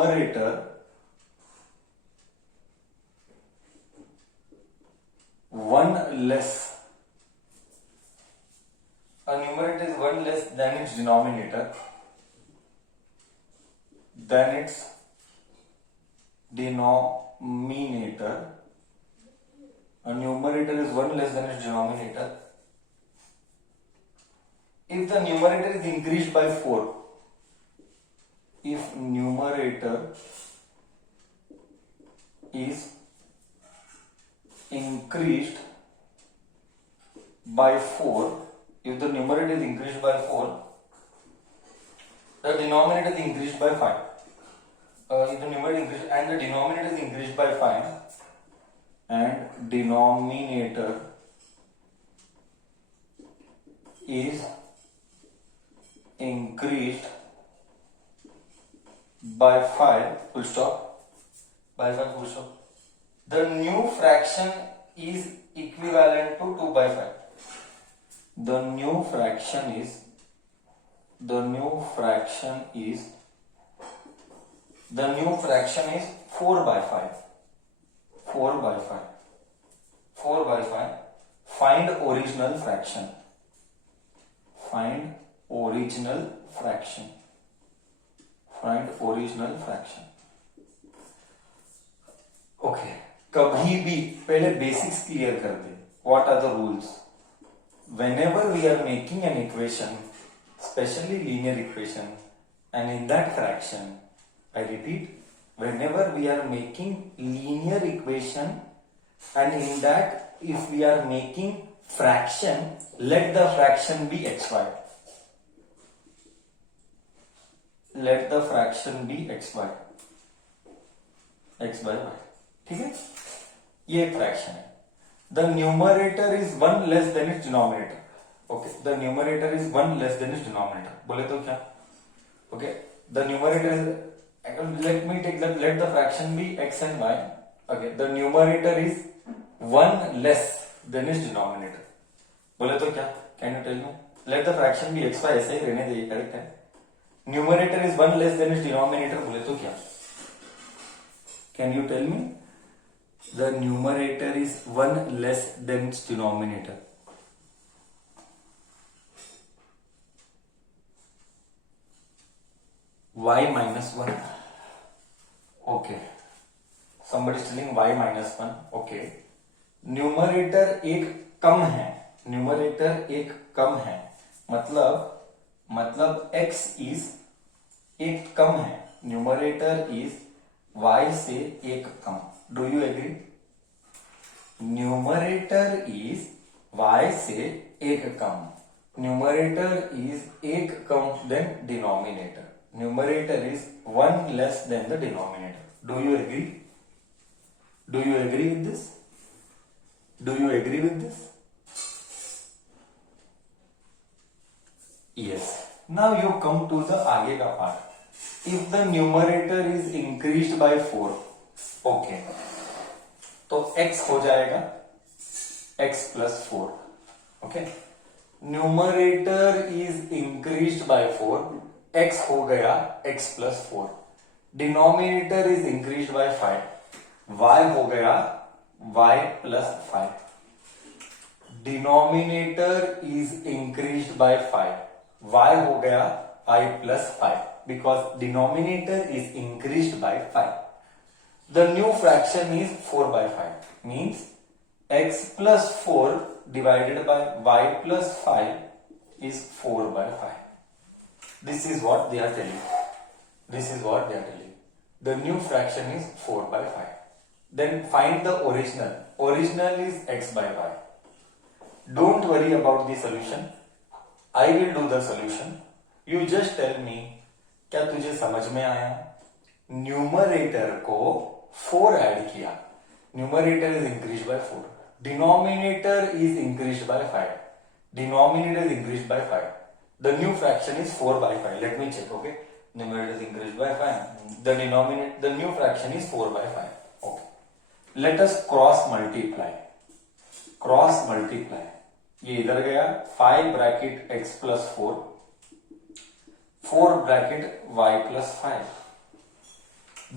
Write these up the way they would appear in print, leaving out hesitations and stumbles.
numerator one less, a numerator is one less than its denominator, a numerator is one less than its denominator if the numerator is increased by 4. If numerator is increased by 4, if the numerator is increased by 4, the denominator is increased by 5. If the numerator increased and the denominator is increased by 5 and denominator is increased by 5 full stop, by 5 full stop, the new fraction is equivalent to 2 by 5. The new fraction is 4 by 5. 4 by 5. 4 by 5. Find original fraction. Find original fraction. Find original fraction. Okay. कभी भी पहले basics clear कर दे. What are the rules? Whenever we are making an equation, especially linear equation, and in that fraction, I repeat, whenever we are making linear equation and in that if we are making fraction, let the fraction be xy. Let the fraction be xy. x by y. ठीक है, ये एक fraction है. The numerator is 1 less than its denominator. Okay, the numerator is 1 less than its denominator. बोले तो क्या? Okay, the numerator is, let me take that, let the fraction be x and y. Okay, the numerator is 1 less than its denominator. बोले तो क्या? Can you tell me? Let the fraction be x y, ऐसे ही रहने दे, correct है. Numerator is 1 less than its denominator. बोले तो क्या? Can you tell me? The numerator is 1 less than its denominator. Y minus 1. Okay. Somebody is telling y minus 1. Okay. Numerator एक कम है. Numerator एक कम है. मतलब x is एक कम है. Numerator is y से एक कम. Do you agree? Numerator is y से एक कम. Numerator is एक कम than denominator. Numerator is 1 less than the denominator. Do you agree? Do you agree with this? Do you agree with this? Yes. Now you come to the आगे का part. If the numerator is increased by 4, okay, तो x हो जाएगा x plus 4. Okay. Numerator is increased by 4. x हो गया x plus 4. Denominator is increased by 5. y हो गया y plus 5. Denominator is increased by 5. y हो गया y plus 5 because denominator is increased by 5. The new fraction is 4 by 5. Means x plus 4 divided by y plus 5 is 4 by 5. This is what they are telling. This is what they are telling. The new fraction is 4 by 5. Then find the original. Original is x by y. Don't worry about the solution. I will do the solution. You just tell me, क्या तुझे समझ में आया? Numerator को 4 add किया. Numerator is increase by 4. Denominator is increase by 5. Denominator is increase by 5. The new fraction is 4 by 5. Let me check. Okay, numerator is increase by 5. The new fraction is 4 by 5. Okay, let us cross multiply. Cross multiply, ये इधर गया 5 bracket x plus 4, 4 bracket y plus 5.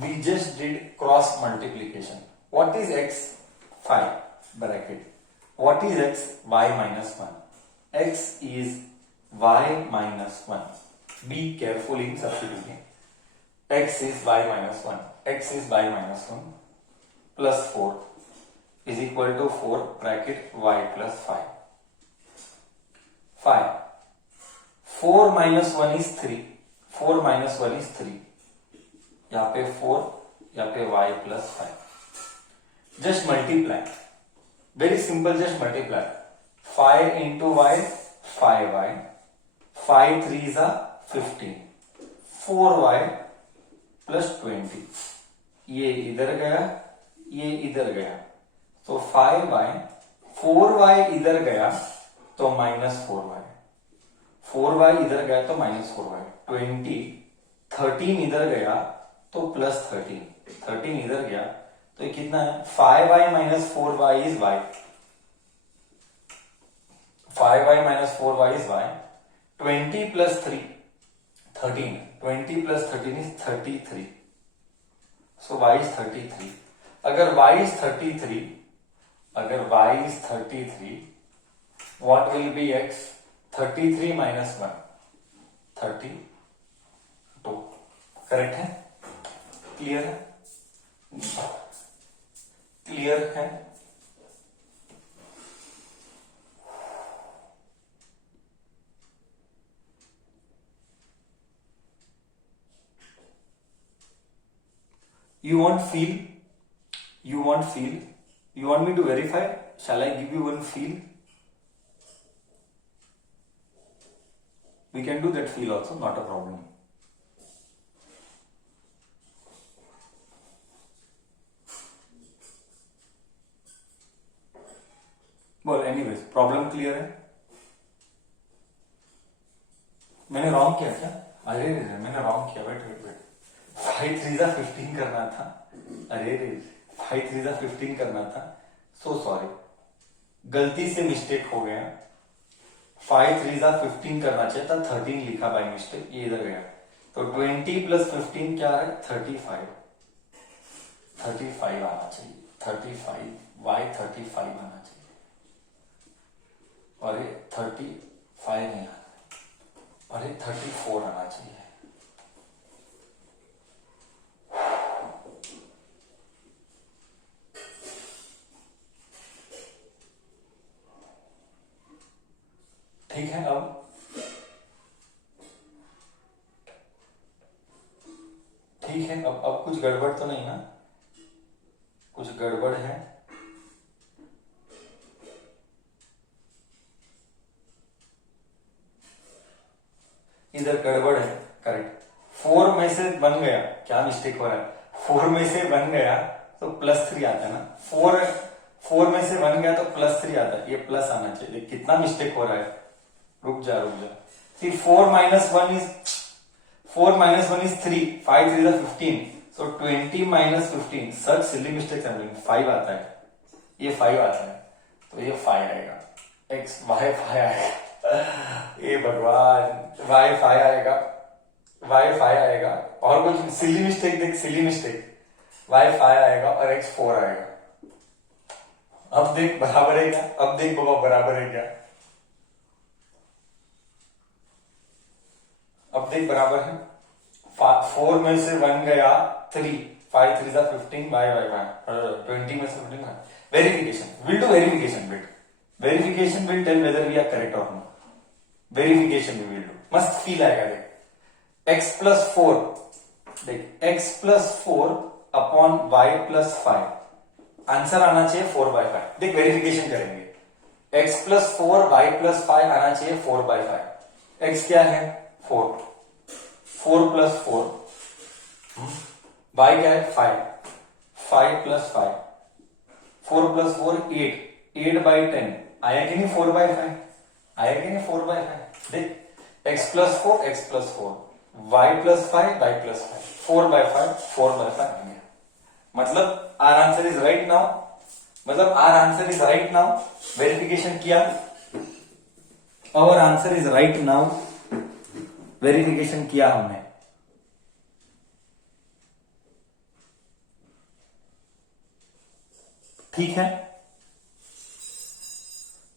we just did cross multiplication. What is x? 5 bracket. What is x? Y minus 1. X is y minus 1. Be careful in substituting. X is y minus 1. X is y minus 1 plus 4 is equal to 4 bracket y plus 5. 5. 4 minus 1 is 3. 4 minus 1 is 3. यहाँ पे 4, यहाँ पे y plus 5. Just multiply. Very simple, just multiply. 5 into y, 5y. 5 3s are 15. 4y plus 20. ये इधर गया, ये इधर गया. तो 5y, 4y इधर गया तो माइनस 4y. 4y इधर गया तो माइनस 4y. 20, 13 इधर गया तो प्लस 13. 13 इधर गया तो ये कितना है? 5y minus 4y is y. 5y minus 4y is y. 20 plus 3, 13. 20 plus 13 is 33. So y is 33. अगर y is 33, अगर y is 33, what will be x? 33 minus 1, 32. Correct है? क्लियर है? क्लियर है? You want feel? You want feel? You want me to verify? Shall I give you one feel? We can do that feel also, not a problem. Well, anyways, problem clear है? मैंने wrong किया क्या? अरे मैंने wrong किया. Wait 5 3 जा 15 करना था. अरे 5 3 जा 15 करना था. सो सॉरी, गलती से मिस्टेक हो गया. 5 3 जा 15 करना चाहिए था, 13 लिखा बाय मिस्टेक. ये इधर गया तो 20 प्लस 15 क्या है? 35. 35 आना चाहिए. 35 y 35 आना चाहिए. अरे 35 नहीं आना. अरे 34 आना चाहिए. ठीक है? अब ठीक है. अब कुछ गड़बड़ तो नहीं ना? कुछ गड़बड़ है? इधर गड़बड़ है. करेक्ट. 4 में से बन गया. क्या मिस्टेक हो रहा है? 4 में से बन गया तो प्लस 3 आता है ना. 4 में से बन गया तो प्लस 3 आता है. ये प्लस आना चाहिए. कितना मिस्टेक हो रहा है? रुक जा. See, 4 minus 1 is 3. 5 3 is 15. So 20 minus 15. Such silly mistakes I'm doing. 5 आता है. ये 5 आता है तो ये 5 आएगा. x y 5 आएगा. ये भगवान, y 5 आएगा. y 5 आएगा. और कुछ सिली मिस्टेक देख. Silly mistake. y 5 आएगा और x 4 आएगा. अब देख बराबर है क्या? अब देख बाबा बराबर है क्या? अब देख बराबर है. 4 में से 1 गया 3. 5 3 is 15. y 20 में से 15. Verification. Will do verification bit. Verification will tell whether we are correct और नॉट. वेरिफिकेशन भी विल डू. मस्त फील आएगा. देख x प्लस 4. देख x plus 4 upon y plus 5. Answer आना चाहिए 4/5. देख वेरिफिकेशन करेंगे. x प्लस 4 y प्लस 5 आना चाहिए 4/5. x क्या है? 4. 4 प्लस 4. y क्या है? 5. 5 प्लस 5. 4 प्लस 4 8. 8/10 आया कि नहीं? 4/5 आया कि नहीं? 4/5. देख x plus 4 x plus 4 y plus 5 y plus 5. 4/5 4/5 आ गया. मतलब our answer is right now. मतलब our answer is right now. Verification किया. Our answer is right now. Verification किया हमने. ठीक है,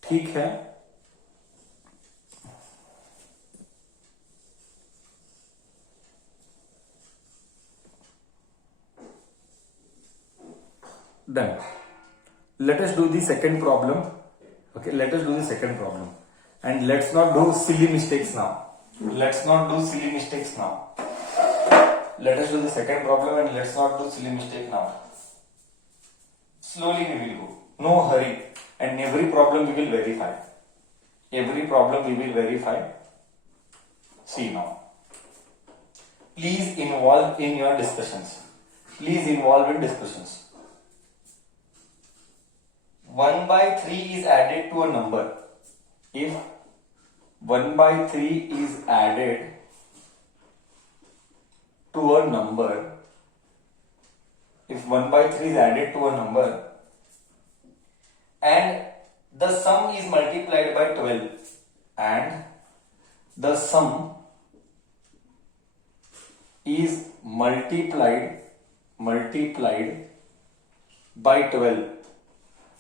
ठीक है। Done. Let us do the second problem. Okay, let us do the second problem. And let's not do silly mistakes now. Let's not do silly mistakes now. Let us do the second problem and let's not do silly mistake now. Slowly we will go. No hurry. And every problem we will verify. Every problem we will verify. See now. Please involve in your discussions. Please involve in discussions. 1 by 3 is added to a number. If 1 by 3 is added to a number, if 1 by 3 is added to a number and the sum is multiplied by 12 and the sum is multiplied by 12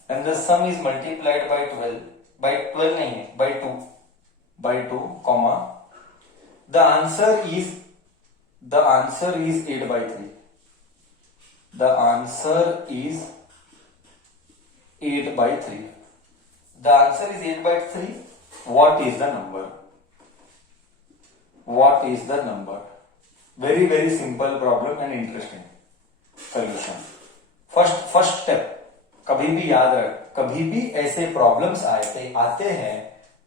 and the sum is multiplied by 12 नहीं है, by 2 comma the answer is 8 by 3. The answer is 8 by 3. The answer is 8 by 3. What is the number? What is the number? Very very simple problem and interesting solution. First step. कभी भी याद रख, कभी भी ऐसे problems आते हैं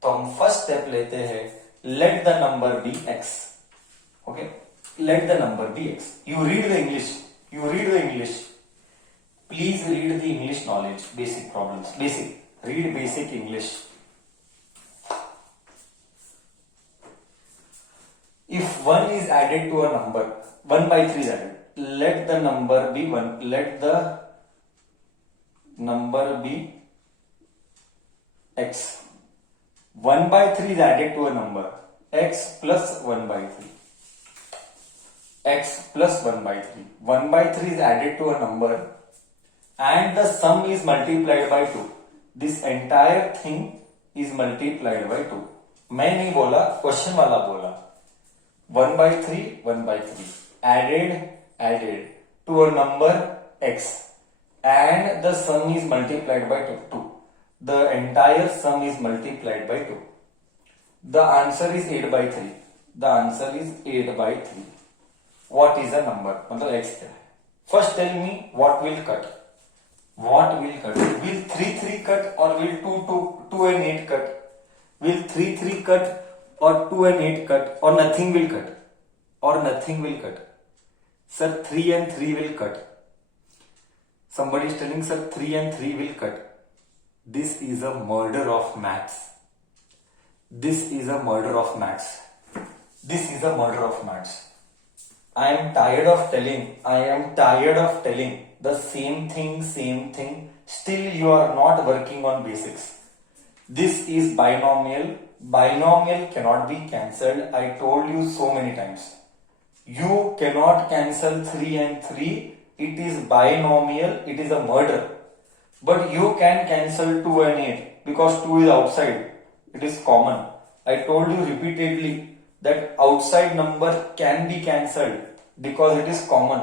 तो हम फर्स्ट स्टेप लेते हैं, let the number be x. Okay, let the number be x. You read the English. Please read the English knowledge. Basic problems, read basic English. If 1 is added to a number, 1 by 3 is added, let the number be 1, let the number be x. 1 by 3 is added to a number, x plus 1 by 3. X plus 1 by 3. 1 by 3 is added to a number and the sum is multiplied by 2. This entire thing is multiplied by 2. मैं नहीं बोला, question वाला बोला. 1 by 3, 1 by 3 added to a number x and the sum is multiplied by 2. The entire sum is multiplied by 2. The answer is 8 by 3. The answer is 8 by 3. What is the number? मतलब x है. First tell me what will cut. What will cut? Will 3 3 cut or will 2 and 8 cut? Will 3 3 cut or 2 and 8 cut or nothing will cut? Or nothing will cut? Sir, 3 and 3 will cut. Somebody is telling, sir, 3 and 3 will cut. This is a murder of maths. This is a murder of maths. This is a murder of maths. I am tired of telling the same thing. Still you are not working on basics. This is binomial. Binomial cannot be cancelled. I told you so many times. You cannot cancel 3 and 3. It is binomial. It is a murder. But you can cancel 2 and 8 because 2 is outside. It is common. I told you repeatedly that outside number can be cancelled because it is common.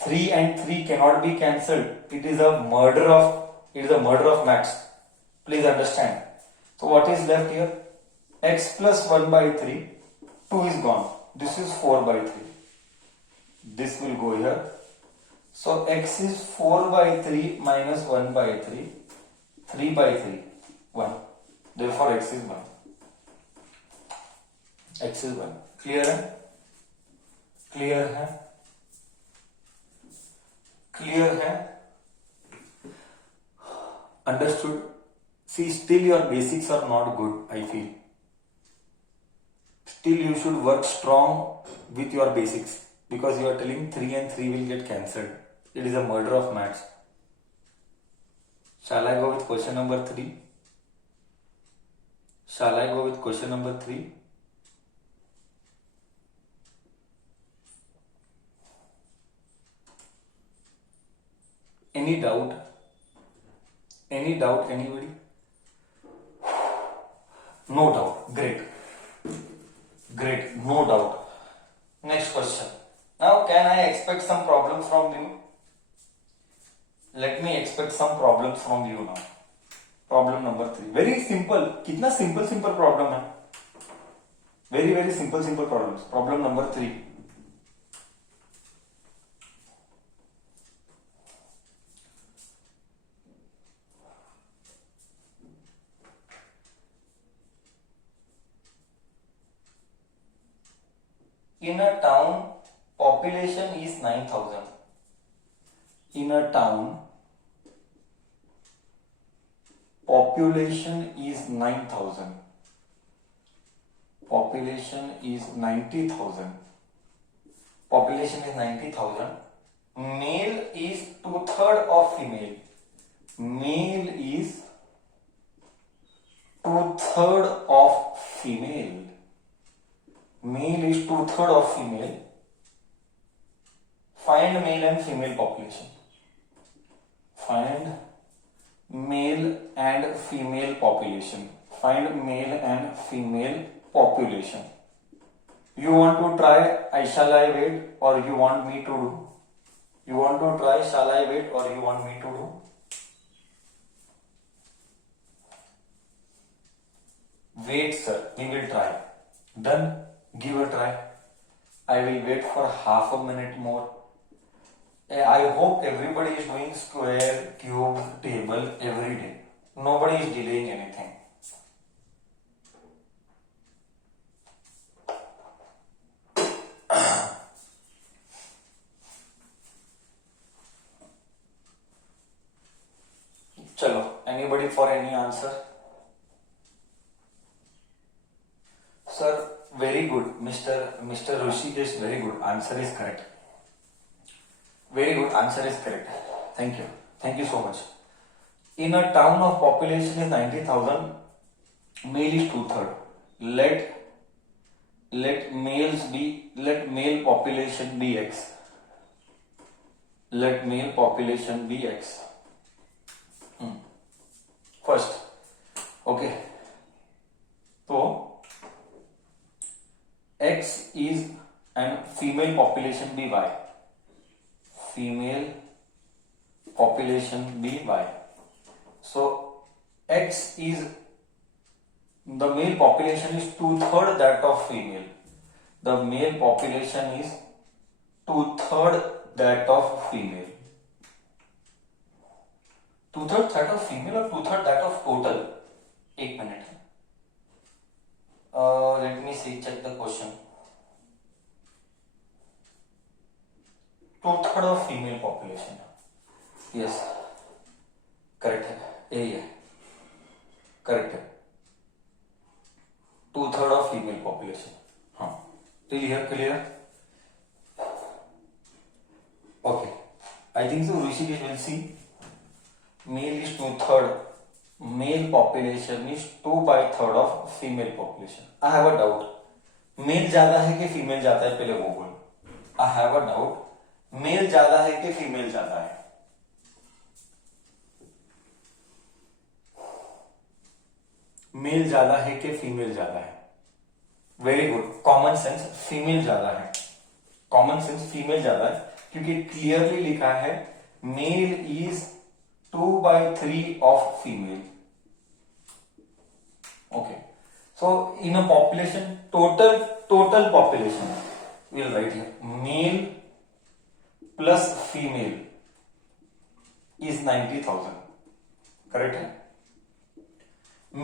3 and 3 cannot be cancelled. It is a murder of maths. Please understand. So what is left here? X plus 1 by 3. 2 is gone. This is 4 by 3. This will go here. So x is 4 by 3 minus 1 by 3. 3 by 3. 1. Therefore x is 1. X is 1. Clear है? Clear है? Clear है? Understood? See, still your basics are not good, I feel. Still you should work strong with your basics because you are telling 3 and 3 will get cancelled. It is a murder of maths. Shall I go with question number 3? Shall I go with question number 3? Any doubt? Any doubt, anybody? No doubt. Great. Great. No doubt. Next question. Now, can I expect some problems from you? Let me expect some problems from you now. Problem number 3. Very simple. कितना simple problem है? Very simple problems. Problem number 3. In a town, population is 9,000. In a town, population is 9,000. Population is 90,000. Population is 90,000. Male is 2/3 of female. Male is 2/3 of female. Male is 2/3 of female. Find male and female population. Find male and female population. Find male and female population. You want to try? Shall I wait, or you want me to do? You want to try? Shall I wait, or you want me to do? Wait, sir. We will try. Done. Give a try. I will wait for half a minute more. I hope everybody is doing square, cube, table every day. Nobody is delaying anything. Chalo, anybody for any answer? Sir, very good. Mr. Rishikesh, very good. Answer is correct. Very good. Answer is correct. Thank you. Thank you so much. In a town of population is 90,000, male is 2/3. Let male population be X. Let male population be X. First, okay. So X is and female population be Y. Female population be Y. So X is, the male population is 2/3 that of female. The male population is 2/3 that of female. 2/3 that of female or 2/3 that of total? एक minute. Let me see, check the question. 2/3 of female population. Yes, correct है, यही है, correct है. 2/3 of female population. हाँ, clear. Okay, I think so. Rishikesh will see. Male is 2/3. Male population is 2/3 of female population. I have a doubt. Male ज्यादा है कि female ज्यादा है? पहले वो बोल. I have a doubt. Male ज्यादा है कि female ज्यादा है? Male ज्यादा है कि female ज्यादा है? Very good. Common sense, female ज्यादा है. Common sense, female ज्यादा है, क्योंकि clearly लिखा है male is 2/3 of female. Okay. So in a population, total population, we'll write here male plus female is 90,000. Correct है?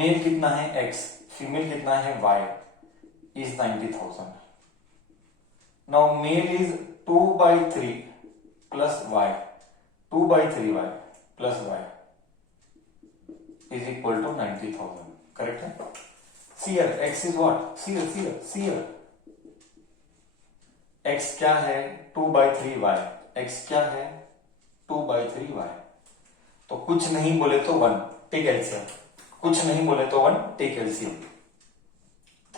मेल कितना है X, फीमेल कितना है Y, is 90,000. Now male is 2/3 plus Y. 2/3Y plus Y is equal to 90,000. Correct है? See here, X is what? See here. X क्या है? 2/3Y. X क्या है? 2/3Y. तो कुछ नहीं बोले तो 1. Take LCM. कुछ नहीं बोले तो 1. Take LCM.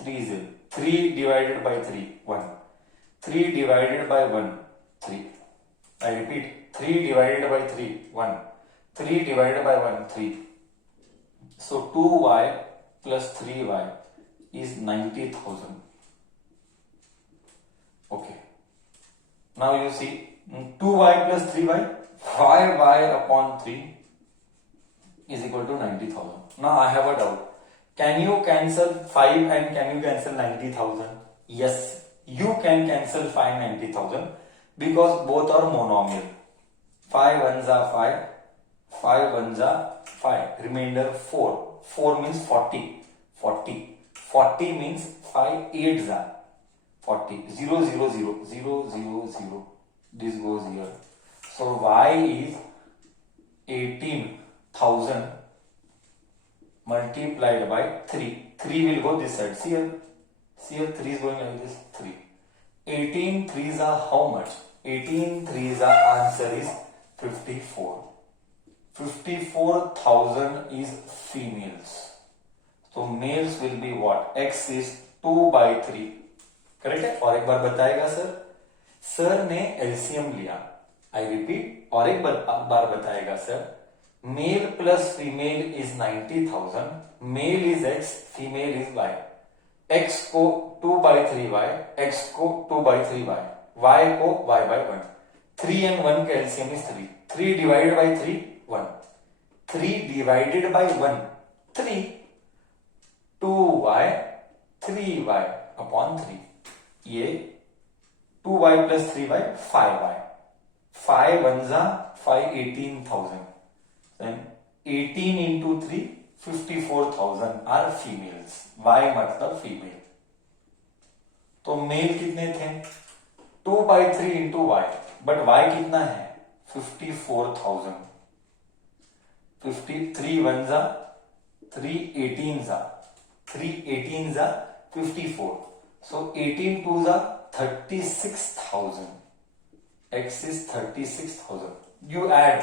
3 is 3 divided by 3, 1. 3 divided by 1, 3. I repeat, 3 divided by 3, 1. 3 divided by 1, 3. So 2y plus 3y is 90,000. Okay. Now you see 2y plus 3y, 5y upon 3 is equal to 90,000. Now I have a doubt. Can you cancel 5 and can you cancel 90,000? Yes, you can cancel 5 90,000 because both are monomial. 5 ones are 5, 5 ones are 5, remainder 4. 4 means 40. 40 means 5 8s are 40. 0 0 0 0 0 0. This goes here. So y is 18,000 multiplied by 3. 3 will go this side. See here 3 is going like this. 3. 18 3s are how much? 18 3s are answer is 54. 54,000 is females. So males will be what? X is 2 by 3. Correct है? और एक बार बताएगा sir ने LCM लिया. I repeat, और एक बार बताएगा sir. Male plus female is 90,000. Male is x, female is y. X को 2 by 3y, एक्स को 2 by 3y, y को y by 1. 3 and 1 का LCM is 3. 3 divided by 3 1. 3 divided by 1 3. 2y 3y upon 3. ये 2y plus 3y 5y. 5 ones are 5 18,000. Then 18 into 3 54,000 are females. Y मतलब female. तो mail कितने थे? 2 by 3 into y. But y कितना है? 54,000. 53 ones are 3 18s are 3 18s are 54. So 18 twos are 36,000. X is 36,000. You add.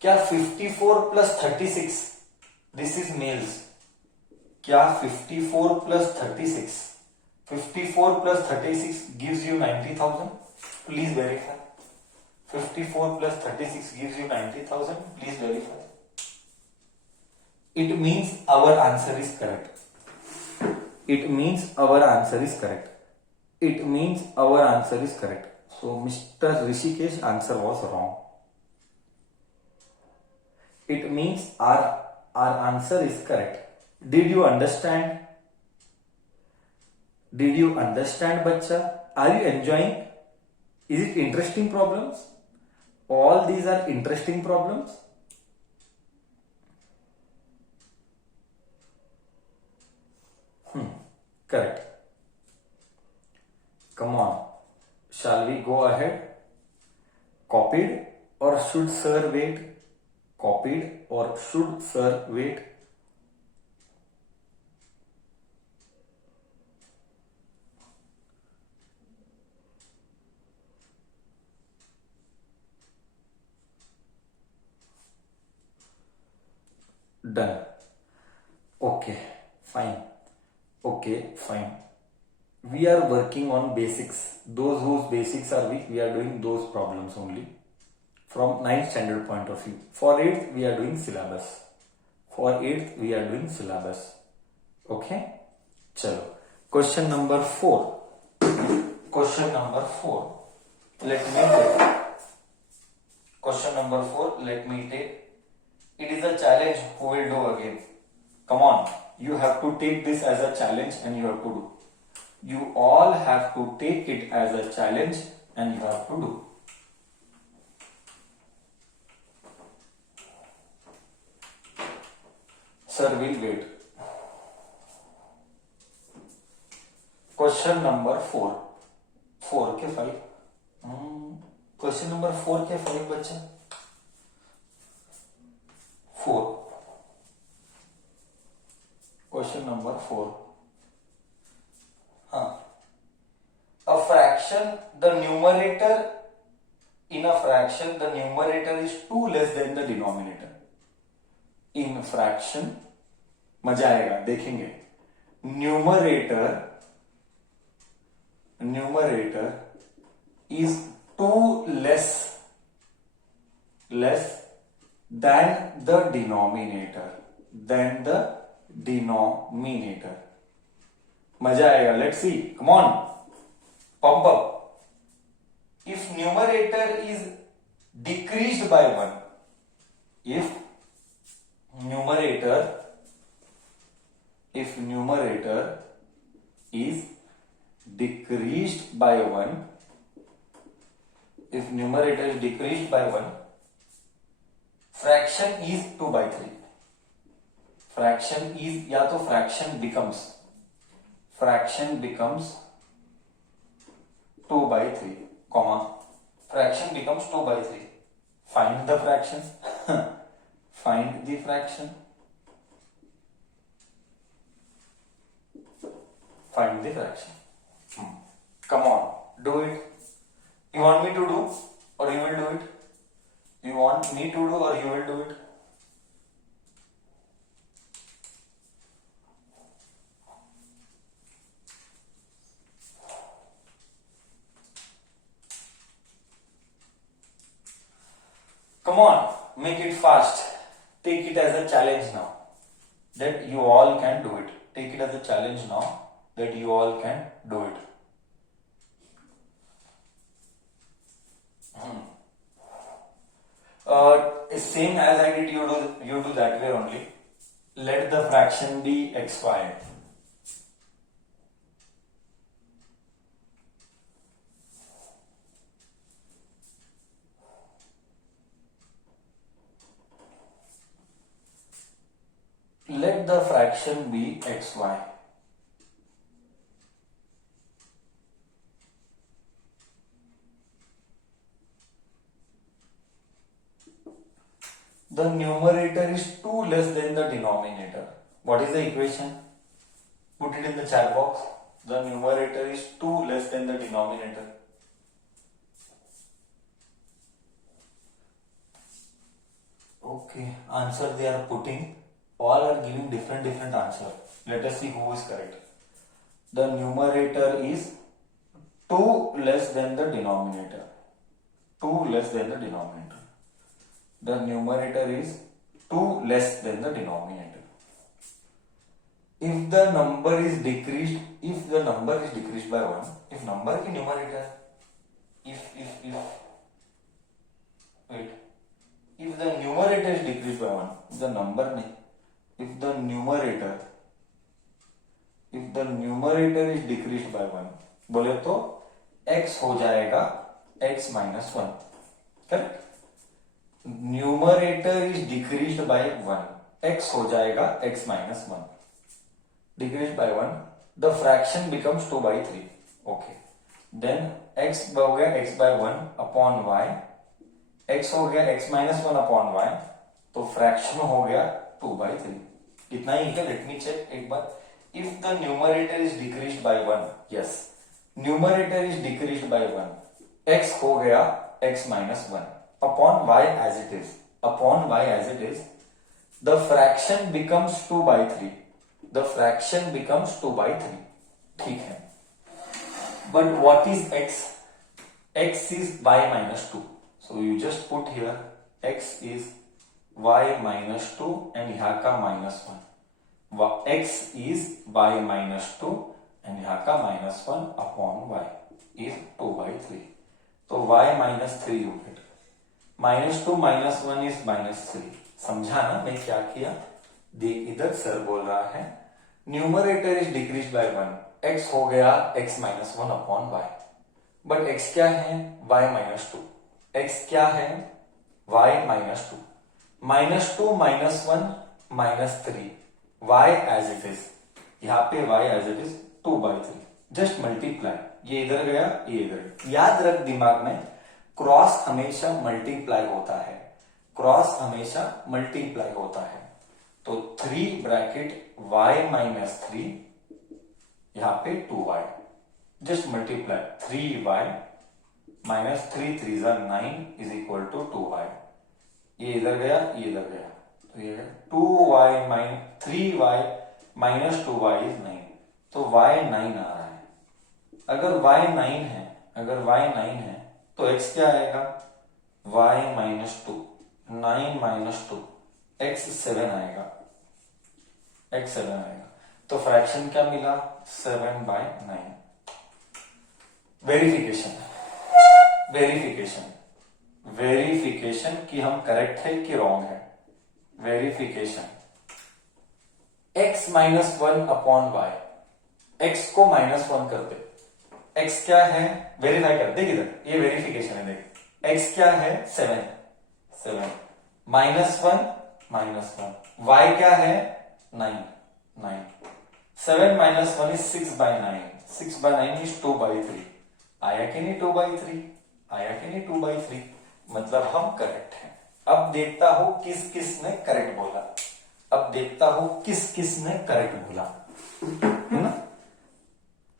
क्या 54 plus 36? This is males. क्या 54 plus 36? 54 plus 36 gives you 90,000. Please verify. 54 plus 36 gives you 90,000. Please verify. It means our answer is correct. It means our answer is correct. It means our answer is correct. So Mr. Rishikesh answer was wrong. It means our answer is correct. Did you understand? Did you understand, bachcha? Are you enjoying? Is it interesting problems? All these are interesting problems. Correct. Come on. Shall we go ahead? Copied or should sir wait? Copied or should sir wait? Done. Okay, fine. Okay, fine. We are working on basics. Those whose basics are weak, we are doing those problems only. From 9th standard point of view. For 8th, we are doing syllabus. For 8th, we are doing syllabus. Okay? Chalo. Question number 4. Question number 4. Let me take. Question number 4. Let me take. It is a challenge. Who will do again? Come on. You have to take this as a challenge and you have to do. You all have to take it as a challenge and you have to do. Sir will wait. Question number 4. 4 के 5. Question number 4 के 5 बच्चा. 4. Question number 4. A fraction, the numerator in a fraction, the numerator is 2 less than the denominator. In fraction, मजा आएगा, देखेंगे. Numerator is 2 less than the denominator, than the denominator. मजा आएगा. Let's see. Come on. Pump up. If numerator is decreased by 1, if numerator is decreased by 1, if numerator is decreased by 1, fraction is 2 by 3. Fraction is या तो fraction becomes 2 by 3, comma, fraction becomes 2 by 3. Find the fraction. Find the fraction. Find the fraction. Come on, do it. You want me to do or you will do it? You want me to do or you will do it? Come on, make it fast. Take it as a challenge now that you all can do it. Take it as a challenge now that you all can do it. Same as I did, you do that way only. Let the fraction be xy. Let the fraction be xy. The numerator is 2 less than the denominator. What is the equation? Put it in the chat box. The numerator is 2 less than the denominator. Okay, answer they are putting. All are giving different answer. Let us see who is correct. The numerator is 2 less than the denominator. 2 less than the denominator. The numerator is 2 less than the denominator. If the number is decreased by 1, if number की numerator, if the numerator is decreased by 1, the number नहीं, if the numerator is decreased by 1, बोले तो x हो जाएगा x minus 1, correct? Numerator is decreased by 1, x हो जाएगा x minus 1. Decreased by 1, the fraction becomes 2 by 3. Okay. Then x हो गया x by 1 upon y, x हो गया x minus 1 upon y, तो fraction हो गया 2 by 3. इतना ही है. Let me check एक बार. If the numerator is decreased by 1, yes, numerator is decreased by 1, x हो गया x minus 1 upon y as it is, the fraction becomes 2 by 3. The fraction becomes 2 by 3. ठीक है. But what is x? X is y minus 2. So you just put here x is y minus 2 and यहाँ का minus 1. X is y minus 2 and यहाँ का minus 1 upon y is 2 by 3. तो y minus 3 you get. Minus 2 minus 1 is minus 3. समझा ना मैं क्या किया? देख इधर सर बोल रहा है numerator is decrease by 1, x हो गया x minus 1 upon y. But x क्या है? y minus 2. x क्या है? y minus 2. Minus 2 minus 1 minus 3. y as it is. यहाँ पे y as it is 2 by 3. Just multiply. ये इधर गया, ये इधर गया. याद रख दिमाग में, क्रॉस हमेशा मल्टीप्लाई होता है. क्रॉस हमेशा मल्टीप्लाई होता है. तो 3 ब्रैकेट y माइनस 3, यहां पे 2y. Just multiply. 3y minus 3 3 9 is equal to 2y. ये इधर गया, ये इधर गया, तो ये 2y minus 3y minus 2y is 9. तो y 9 आ रहा है. अगर y 9 है तो x क्या आएगा? y minus 2. 9 माइनस 2, x 7 आएगा, x 7 आएगा। तो फ्रैक्शन क्या मिला? 7/9। वेरिफिकेशन वेरिफिकेशन कि हम करेक्ट है कि रॉन्ग है। Verification x minus 1 upon y, x को -1 कर दे। x क्या है? वेरीफाई कर, देख इधर, ये वेरिफिकेशन है, देख x क्या है? 7 -1 y क्या है? 9 7 minus 1 is 6/9, 6/9 is 2/3। आया कि नहीं 2/3? आया कि नहीं 2/3? मतलब हम करेक्ट हैं। अब देखता हूं किस किस ने करेक्ट बोला,